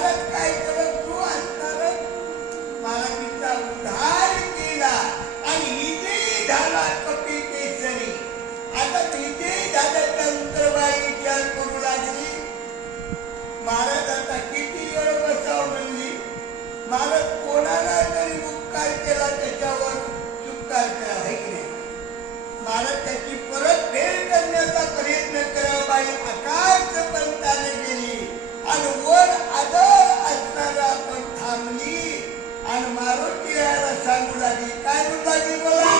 महाराज काय करत तू असणार महाराजीचा उद्धार केला आणि विजयी झाला कपी केसरी. आता विजयी झाल्यानंतर बाई विचार करू लागली महाराज आता किती वेळ बसाव म्हणली. महाराज कोणाला जरी उपकार केला त्याच्यावर चुपकार केला आहे की नाही. महाराज त्याची परतफेड करण्याचा प्रयत्न करा. बाई आकाश पंताने गेली आणि वर आदर असणारा आपण थांबली आणि मारुतीला सांगू लागली. काय म्हणू लागली बोला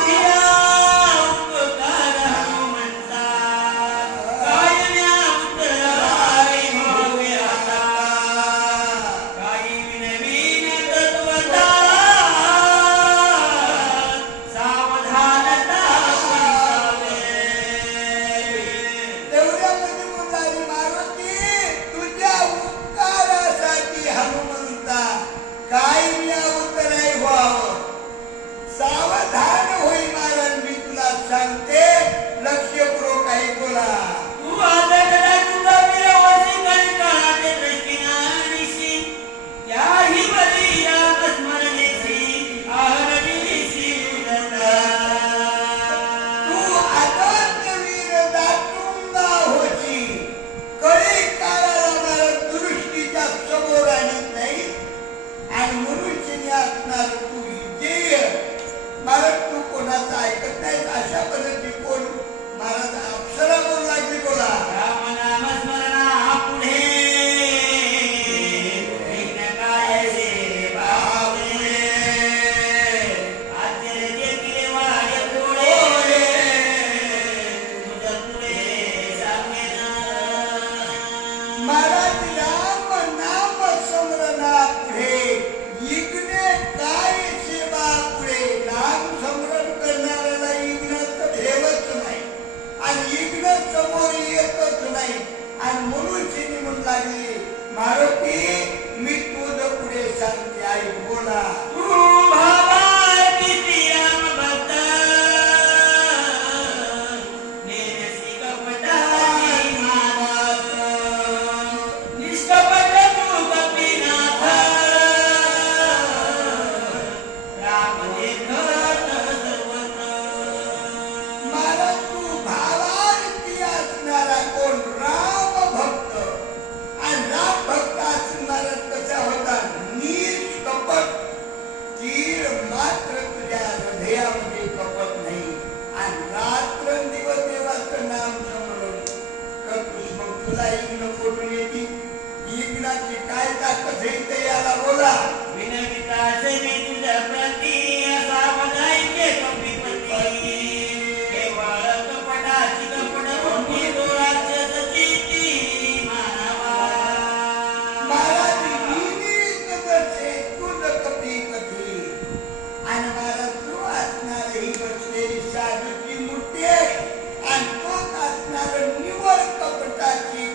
मारुती मी तुझ पुढे सांगते आई बोला मूर्ती आणि तो असणार निवड कपटाची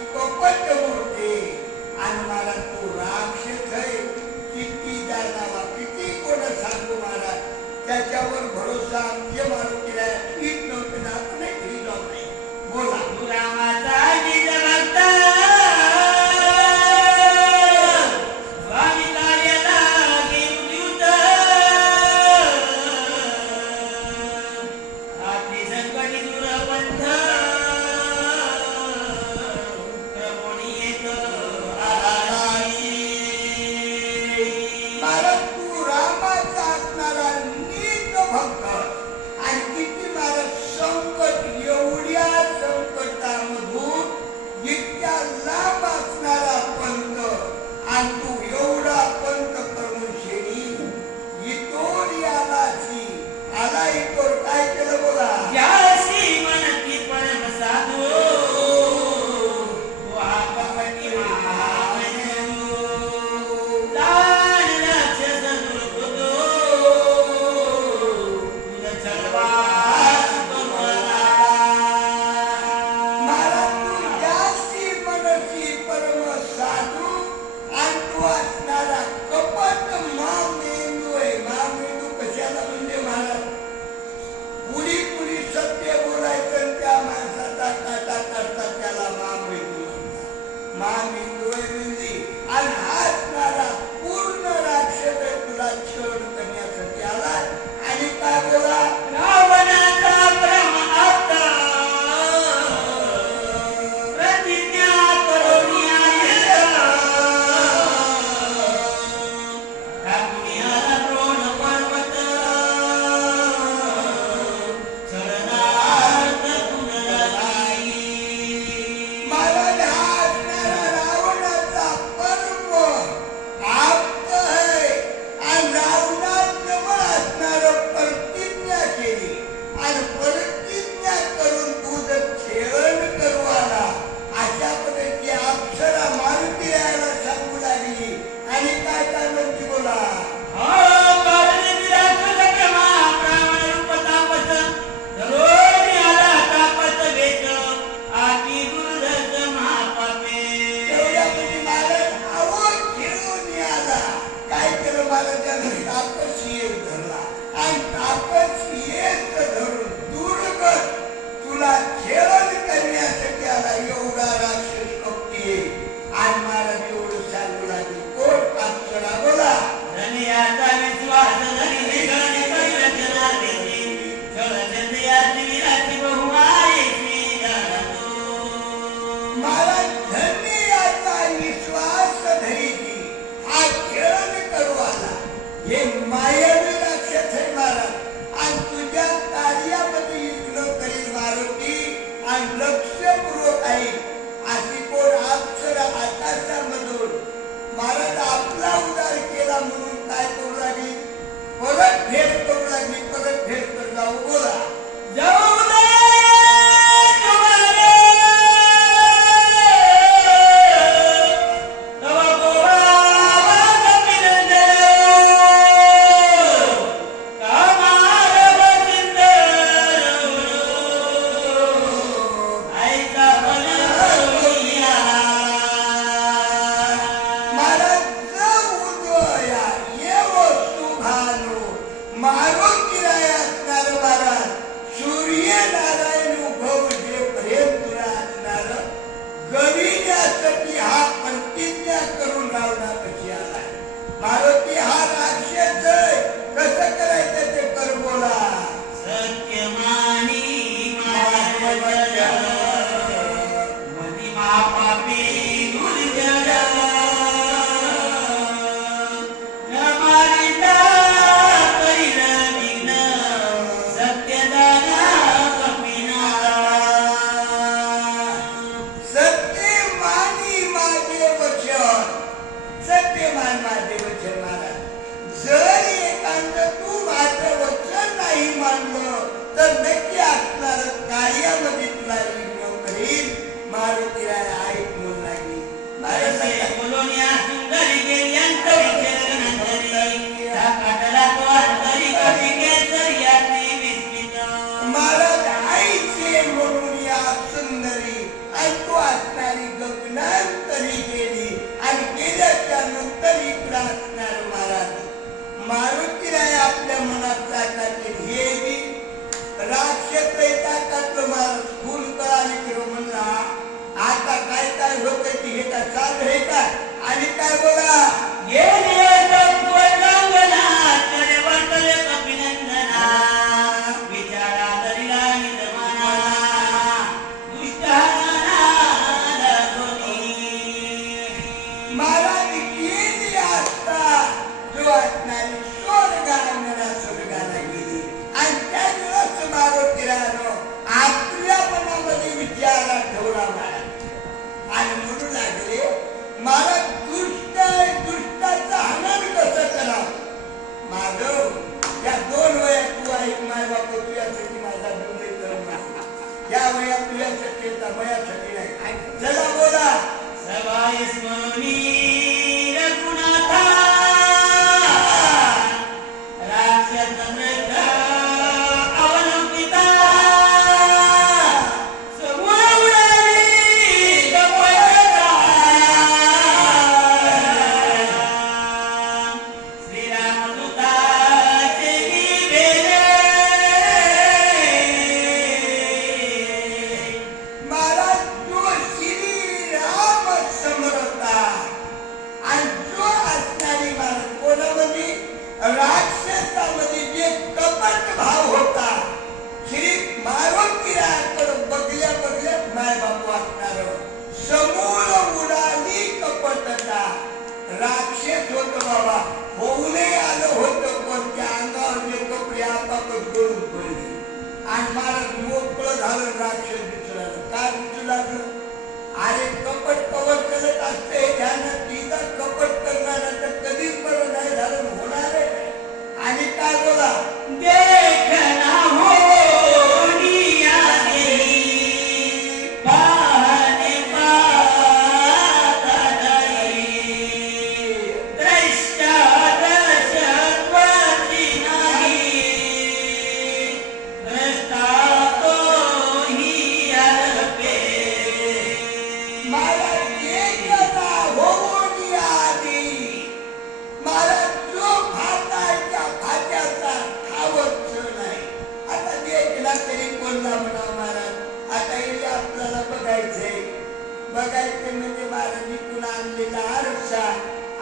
बघायचे म्हणजे महाराज इकडून आणलेला आरसा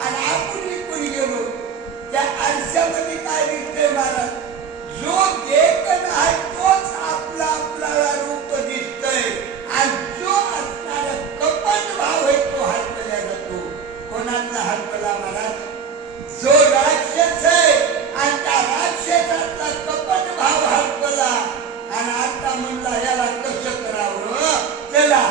आणि आपण इकडून गेलो त्या आरशामध्ये काय दिसतंय महाराज जो देखण आहे तोच आपला आपल्याला रूप दिसतोय आणि जो असणारा कपट भाव आहे तो हरपल्या जातो. कोणाचा हरपला महाराज? जो राक्षस आहे आणि त्या राक्षसातला कपट भाव हरपला आणि आता म्हणला याला कसं करावं चला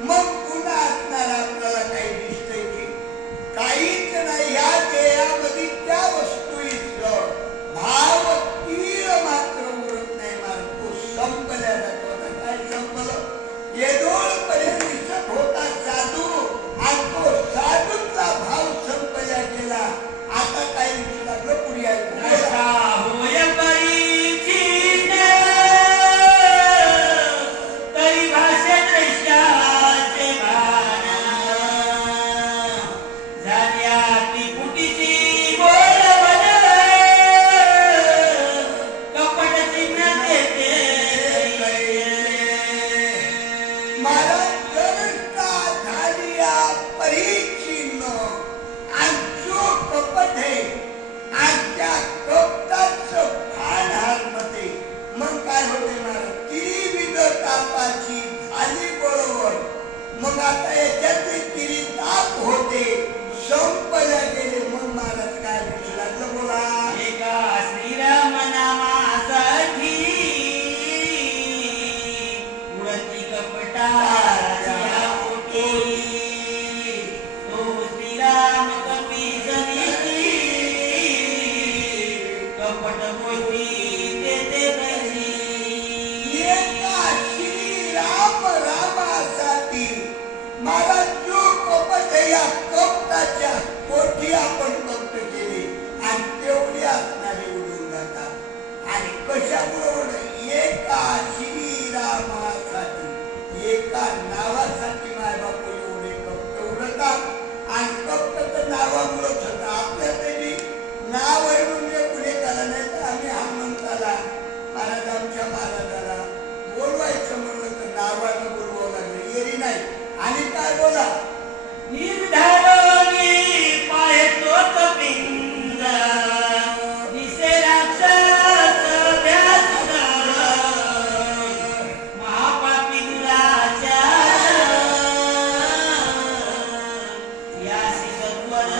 मग पुन्हा असणार आपल्याला काही दिसतंय की काहीच नाही. या देहामध्ये त्या वस्तू भाव तीळ मात्र उरत नाही मारत तो संपल्या जातो. आता काय संपलं? येदोळपर्यंत दिसत होता साधू आणि तो साधूचा भाव संपल्या गेला. आता काही दिसू लागलं पुढे मग आता याच्यात किरी ताप होते संपल्या गेले. मग महाराज काय दिसू लागलं बोला एका श्रीराम नामासाठी उडती कपटाच्या पोटी तो श्रीराम कपीसनीती कपट पोटी देते कशी. एका श्रीराम रामासाठी महाराज जो कपट या कपटाच्या पोटी आपण कपट केले आणि तेवढी असणारे उडून जातात. आणि कशामुळे एका श्रीरामासाठी एका नावासाठी माय बापू एवढे कपट उडतात आणि कपट तर नावामुळेच होतं. आपल्या तरी नाव आहे म्हणजे पुढे झाला नाही तर आम्ही हनुमंताला महाराज आमच्या महाराजाला बोलवायचं म्हणलं तर नावानं बोलवावं लागलं येरी नाही. आणि काय बोला निर्धारणी पाहतो कपिंद दिसे राक्षस व्यास महापापी दुराचार यासी सत्वर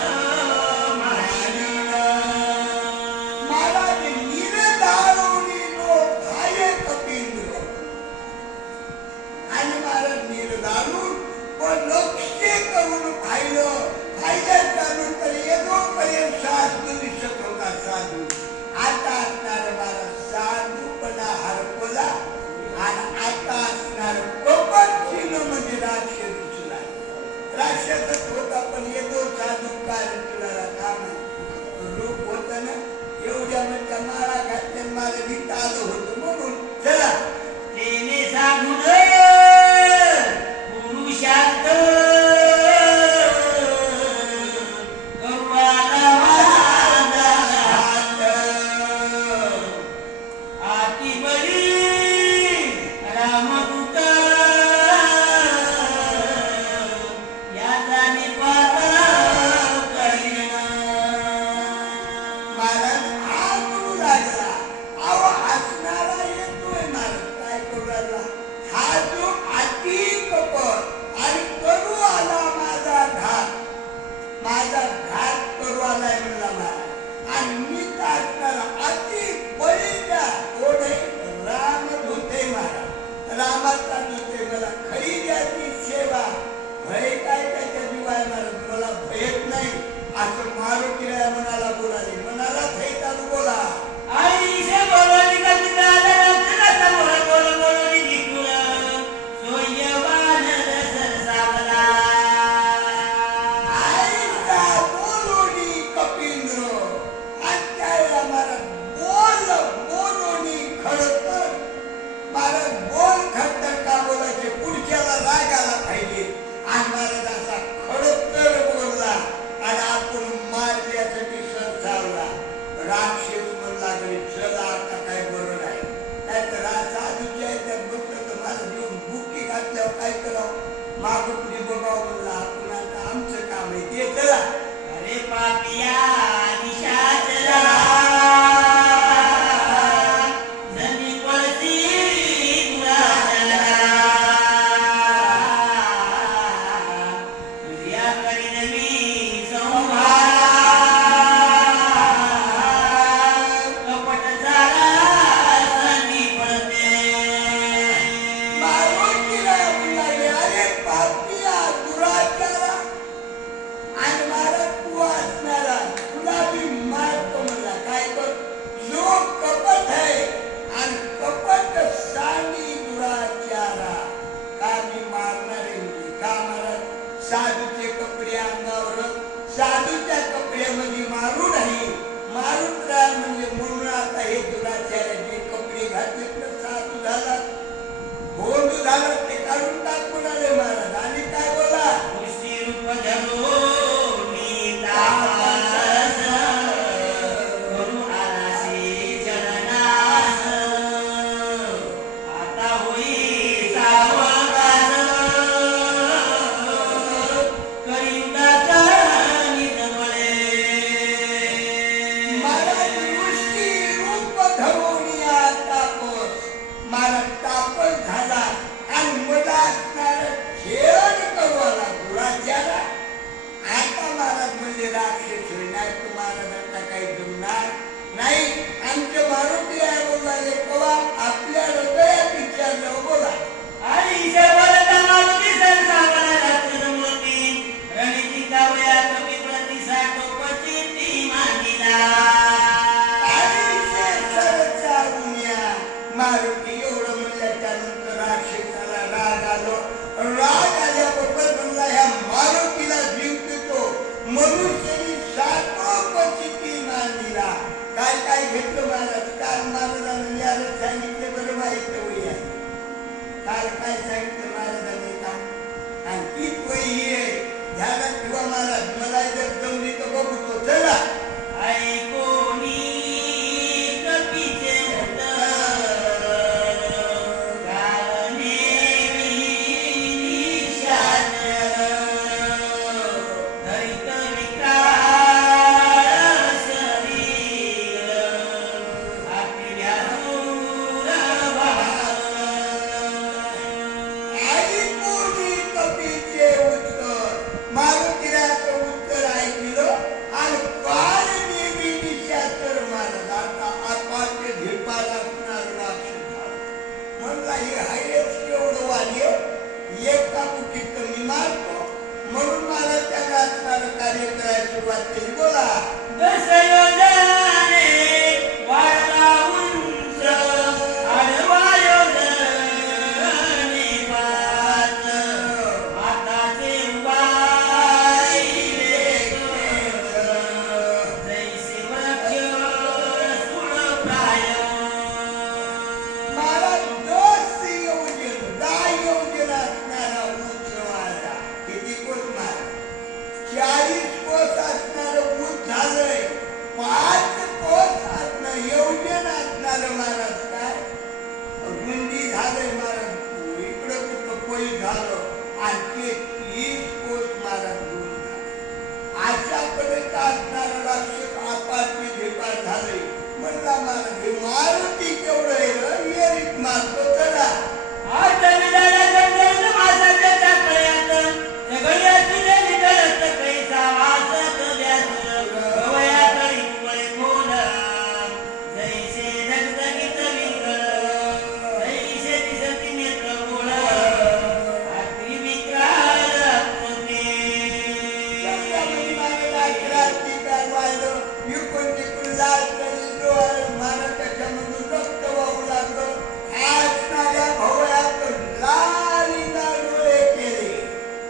महाराज निर्धारणी नो भाय कपिंद्र आणि महाराज निर्धारून पण लक्ष करून पाहिल्यानंतर येदोपर्यंत साधू दिसत होता साधू. आता असणार महाराज साधूपणा हरपला आणि आता असणार कपट चिन्ह म्हणजे राक्षस दिसला. राक्षसच होता पण येदो साधू कारण तुला काम रूप होत ना एवढ्या म्हणजे माळा घातल्या मला गीत आलं होतं म्हणून चला तेने साधू पुरुषार्थ महाराज हा म्हणू लागला अहो हसणारा येतोय महाराज साधूचे कपडे अंगावर, साधूच्या कपड्यामध्ये मारू नाही, मारून राहा म्हणजे म्हणून आता हे दुराचार्याचे कपडे घातले तर साधू झाला, बोलू झाला, ते काढून टाकून आले महाराज. आणि काय बोला, मुष्टी रूप धरून तापास, करू आलासी चरणास, आता होई सावकाश, कलियुगाचा निजवळे. महाराज दृष्टी रूप धरून या तापस, महाराज तापस झाला आणि मला असणार खेळ करू आला दुराचारा. आता महाराज म्हणजे राक्षस होईल, नाही तर महाराजांना काही जमणार नाही. आमचे मारुती आहे बोलाले कवा आपल्या हृदयात विचारलं बोला. आणि शेवटचा मारुती सण सांगला रात्रमूर्ती, रणिती कावया कवी प्रतिसाद टोपची ती मांडिला. मारुती एवढं म्हणल्याच्या नंतर राक्षसाला राग आलो. राग आल्याबरोबर म्हणला ह्या मारुतीला जीव देतो. मनुष्याने सातोपचिती मान दिला. काय काय घेतलं महाराज, काल महाराजांनी याला सांगितले बरं माहिती वही आहे. काल काय सांगितलं महाराजांनी का, आणि तीच वही आहे ध्यानात ठेवा महाराज. मला जर जमली तर बघतो चला. ऐकोनी कपीचे म्हणून मला त्याला असणारं कार्य करायला सुरुवात केली. बोला. दशयोजने वाढला उंच, आडवा योजने पाच, हाताचे उभारिले जैसे वृक्ष सुळप्राय. मला 10 योजन 10 योजन असणारा उंच वाढला. किती कोस महाराज, 40 कोस असणारं उंच झालंय. 5 कोस असणार योजन असणारं महाराज काय रुंदी झालंय महाराज. इकडं कुठं कोई झालं आणि ते 30 कोस महाराज रुंद झालं. अशा पर्यंत असणारं राक्षस आपाची झेपार झालंय. म्हणला महाराज हे मारुती केवढं आहे रे, येरीत मारतो चला. आता विधाना जगत मासाच्या चाकळ्यात, सगळ्या तुझे निकळत कैसा वासत व्यास, गवया तळी उबळे खोल, जैसे धगधगीत विंगळ, जैसे दिसती नेत्र गोळ, अति विक्राल कृते. समजामध्ये मागेला क्रांतिकार वाढलं. इकडून तिकडून लाल कली डोळे महाराज त्याच्यामधून रक्त वाहू लागलं. असणाऱ्या भोवळ्यातून लालीला डोळे केले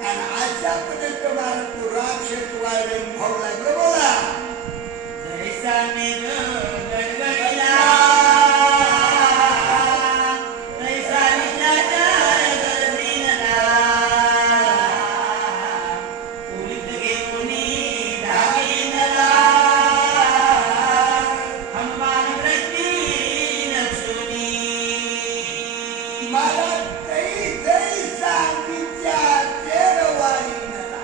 आणि अशा पर्यंत महाराज तो राक्षस वाढले भाऊ लागलं. बोला. जैसा मेघ गडगडिला, तैसा विचार गरजिला, उलित घेऊनी धागेनला, हनुमान वृत्ती लक्ष्मी. मला जैसा विचार तेरवारी नला.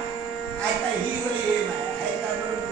आता ही वळी आहे माया, आहे का बरोबर.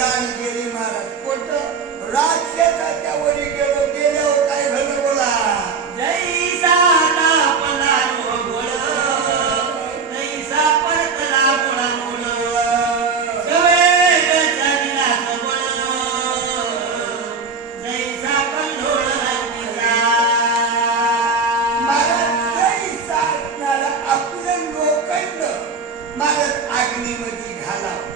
उडान गेली महाराज कोणतं राक्षसाच्या वरी गेलो गेल्यावर काय झालं बोला जैसा तापला गोळ तैसा परतला मुळा मूळ सवेग चालला सबळ जैसा कल्लोळ अग्नीचा महाराज जैसा असणारा आपलं लोखंड महाराज अग्नीमध्ये घालाव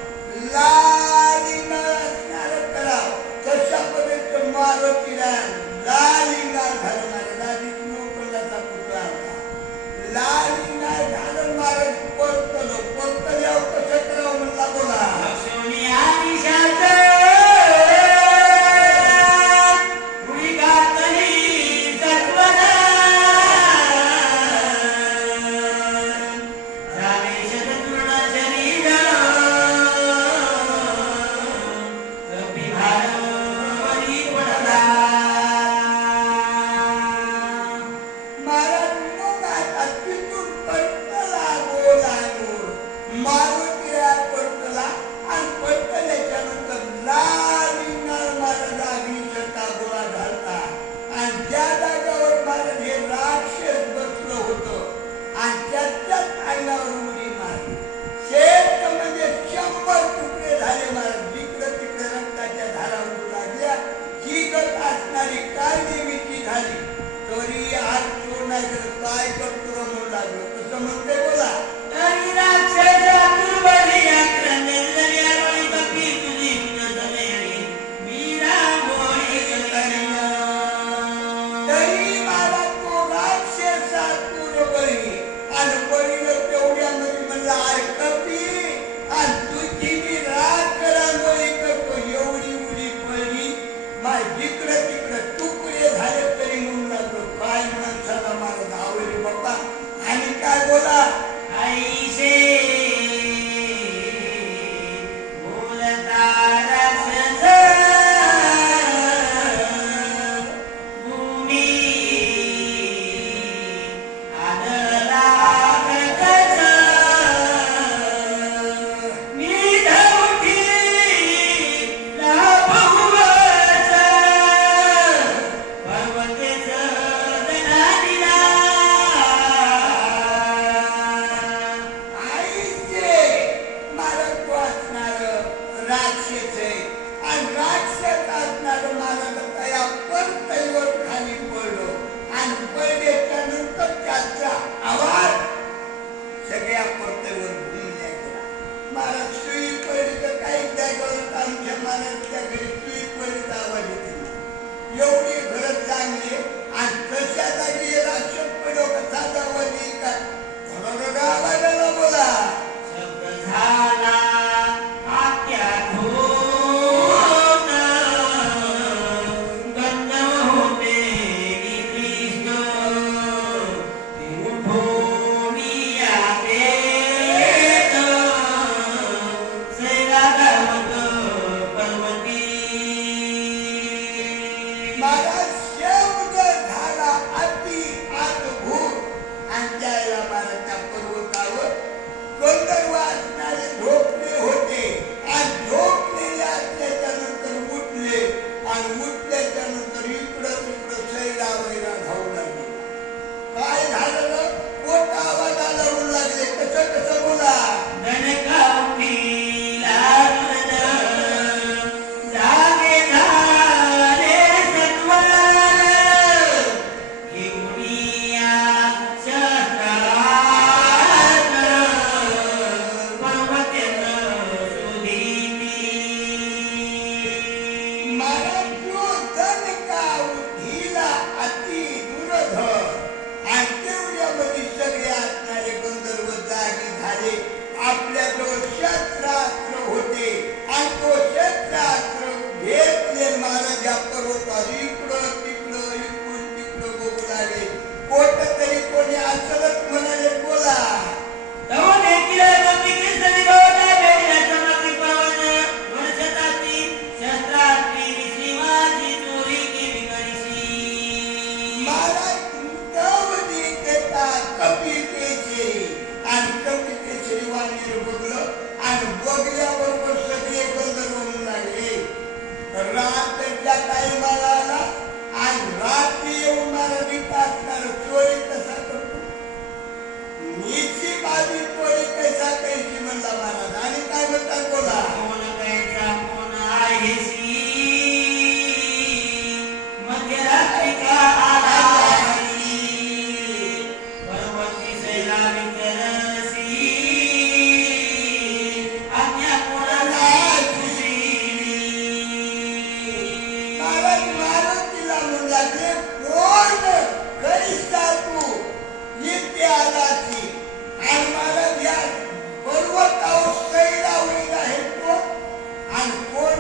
लाली नळ असणारं कराव तशा पद्धतीचं मारुतीला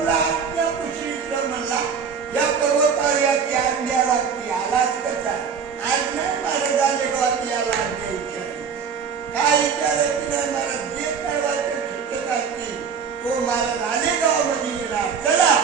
म्हणला आज्ञा पुष्कळ म्हणला या पर्वतावर याची आज्ञा लागती आलाच कसा आज नाही महाराज आले गावात याला आज्ञा विचारली काय विचारायची नाही महाराज जे काय वाटत शिक्षक असतील तो महाराज आले गावामध्ये येणार चला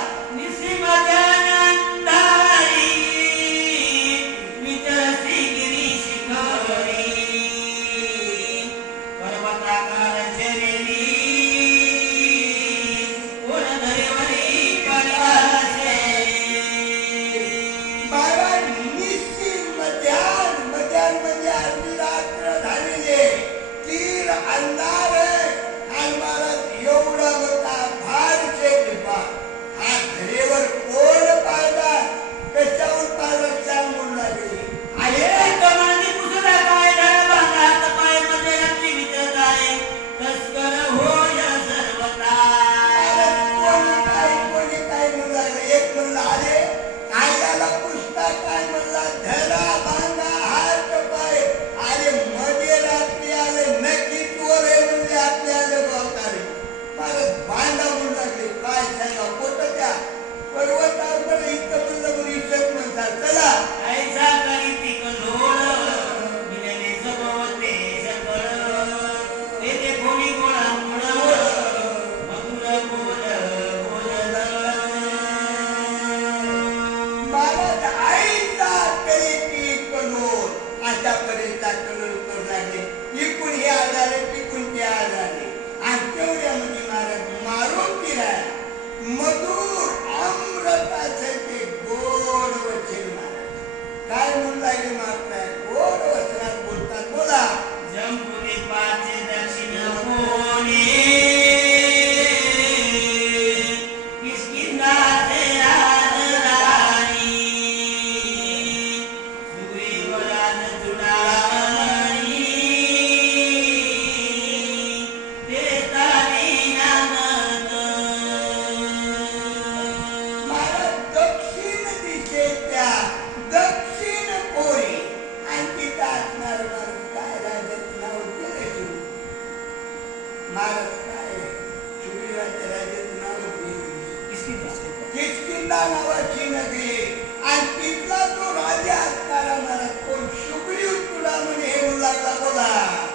नावाची नगरी आणि तिथला तो राजा असणारा मला कोण सुग्रीव तुला म्हणे येऊ लागला बोला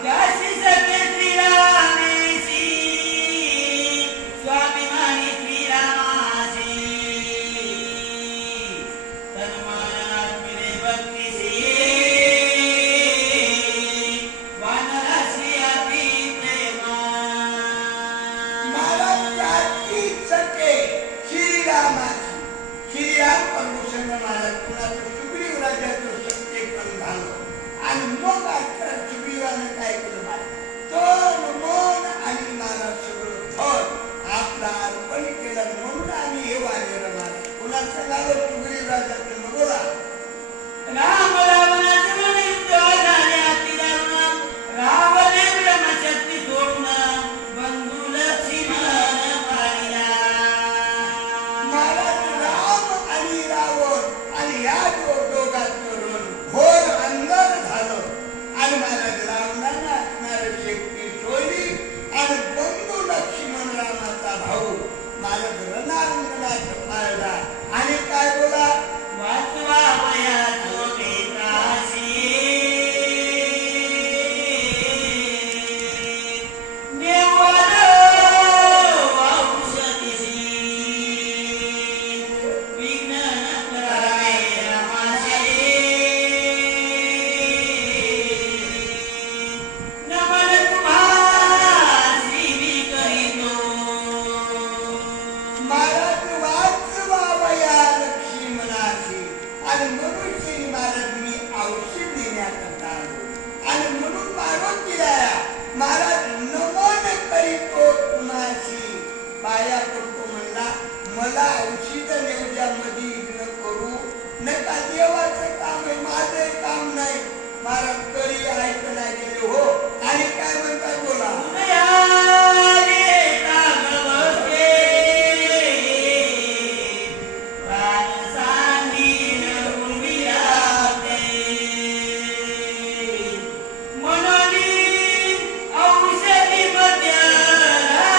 त्याशी सखे श्रीरामेशी स्वाभिमानी श्रीरामाशी तन्मनात मिळे भक्तीशी वानराशी अति प्रेमा मला त्याची सखे श्रीरामाची श्रीराम परमेश्वर महाराज पुन्हा सुग्रीव राजाचं सत्तेपण झालं आणि मग आता सुग्रीवाने काय केलं महाराज तन मन आणि महाराज सगळं फळ आपला अर्पण केलं म्हणून आम्ही हे वाढलेलं महाराज पुन्हा सगळं सुग्रीव राजाचं बोला राम रावणाचे युद्ध झाले अति दारुण रावणे ब्रह्मशक्ती सोडून बंधू लक्ष्मण पाहिला महाराज राम आणि रावण आणि या दोघांचं रण घोर अंधार झालं आणि महाराज रावणानं असणारी शक्ती सोडली आणि बंधू लक्ष्मण रामाचा भाऊ महाराज रणांगणात पाळला आणि काय बोला वाचवा वयाचो मित्राशी निवड औषधीशी विघ्न न करावे रमाशी नमन तुम्हासी मी करीतो महाराज वाचवावया लक्ष्मणाशी आणि म्हणून श्री महाराज मी औषध देण्याकरता आलो आणि म्हणून पार्वतीला महाराज नमन करीतो तुम्हाशी पाया करतो म्हणला मला औषध नेवज्यामध्ये विघ्न करू नका देवाचं काम आहे माझं काम नाही महाराज तरी ऐकला गेले हो आणि काय म्हणतात बोला उदयाने तागवते प्राण सांगीन उर्मिलाते मनोनी औषधी मध्यरात्री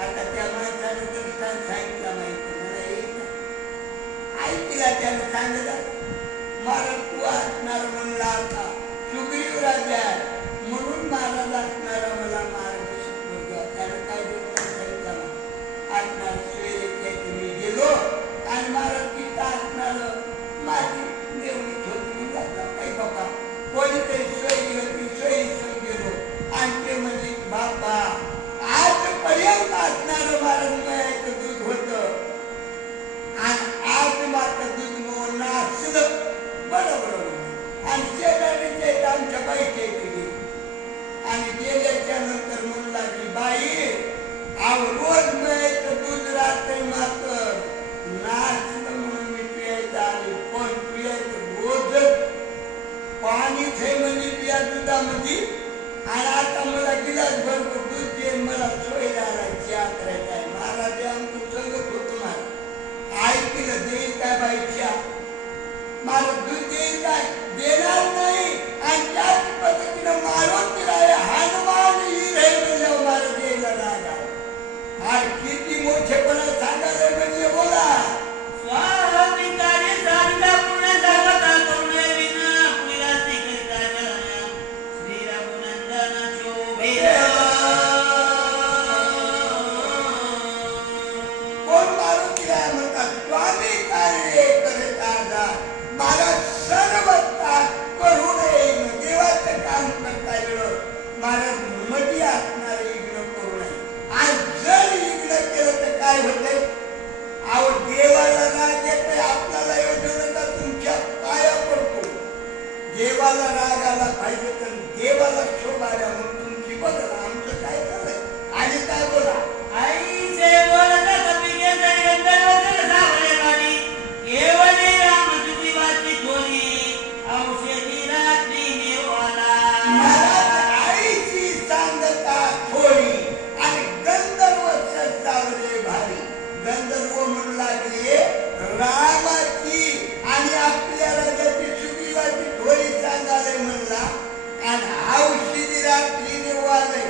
आता त्या माणसानं दृष्टांत सांगितला माहिती मला येईल ऐकला त्यानं सांगितलं महाराज तू असणार म्हणला आता सुग्रीव राजा आहे म्हणून महाराज असणारा मला मार्गदर्शक मुलगा त्यानं काय दृष्टांत सांगितला असणार सोयीचे मी गेलो आणि महाराज तिथं असणार माझी देवणी छोटी लागला काही बाबा कोणीतरी सोयी होती सोयी गेलो आणि ते म्हणजे बाबा आजपर्यंत असणारं महाराज मायाचं दूध होतं आणि आज मात्र दूध मोहन असलं बरोबर आणि शेजारीचे आमच्या बाईचे गेली आणि गेल्याच्या नंतर म्हणू लागली बाई अहो रोज मायाचं दूध राहते मात्र नाचलं म्हणून मी पियायचं आले पण पियायचं रोजच पाणीच हे म्हणजे पिया दुधामध्ये आणि आता मला गिलास भरपूर दूध दे मला सोय राहायची यात्रेत आहे महाराज आमचं संगत होतं मला ऐकलं देईल काय बाईच्या मला दूध देईल काय देणार नाही आणि त्याच पद्धतीनं मारून तिला हनुमान ही रे म्हणजे मला द्यायला रागा हा किती मोठेपणा सांगायला म्हणजे बोला स्वाभिकारी साधिका पुण्य सर्वता करुणे विना पुरीला श्रीकृष्णा चरण श्री रघुनंदन शोभे कोण मारून तिला म्हणतात स्वामी कार्य करता जा मला सर्वता करू नये देवाचं काम करता येणं मला मध्ये असणारे इग्न करू नये आणि जर इग्न केलं तर काय होते अहो देवाला राग येते आपल्याला योजना तुमच्या पाया पडतो देवाला राग आला पाहिजे तर देवाला शोभायला म्हणून तुमची बदल आमचं काय झालंय आणि काय बोला आई से बोलता कपिके सरी गंधर्व सावळे वाणी केवळे राम सुग्रीवाची थोरी औषधी रात्री निर्वाला आईची सांगता थोडी आणि गंधर्व सावळे भारी गंधर्व म्हणू लागले रामाची आणि आपल्या राजाची सुग्रीवाची थोडी सांगाले म्हणला आणि औषधी रात्री निवाले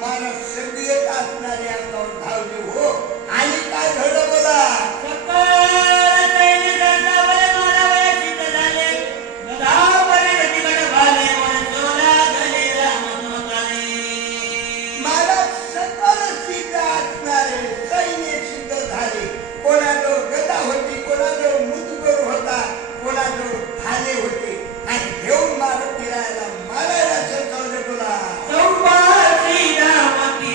मला सगळे असणारे अंगावर धावले हो आणि काय घडलं बोला सकळ सैनिक सावळे मारावया चित्त झाले गदापणे गतिगट भाले मन चोला गले राम समकाले मला सकल सिद्ध असणारे सैन्य सिद्ध झाले कोणाजवळ गदा होती कोणाजवळ मुदगर होता कोणाजवळ भाले होते आणि घेऊन मारत फिरायला मारायला सरकावले बोला चौपा श्रीरामती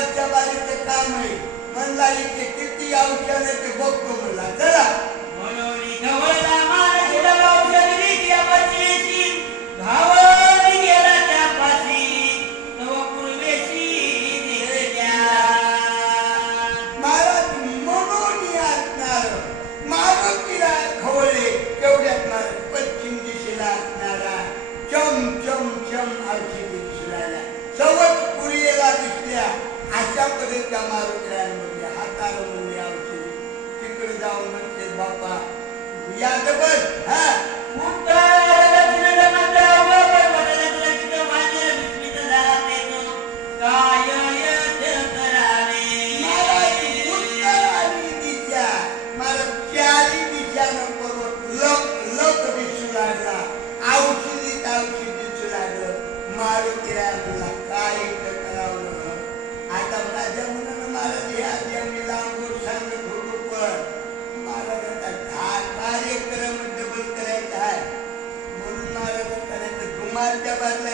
दुपारच्या बारीचं काम आहे म्हणला इथे किती औषध ते बघतो म्हणला चला मनोरी गवळला मान झेडला औषधी त्या पत्नीची घावरी गेला त्या पाशी तव पूर्वेशी निर्या महाराज म्हणून असणार मारुतीला खवळे तेवढ्यात महाराज पश्चिम दिशेला असणारा चम चम चम औषधी दिसला सवत पुरीला दिसल्या अशा पद्धतीच्या मारुतीला म्हणजे हाताला म्हणजे औषधी तिकडे जाऊन म्हणते बापा याद बस हा काय करावं आता माझ्या मनानं महाराज हे आधी आम्ही लांबून सांगत होतो पण महाराजांचा कार्यक्रम डबल करायचा आहे म्हणून महाराज करायचं दुमारच्या बाजला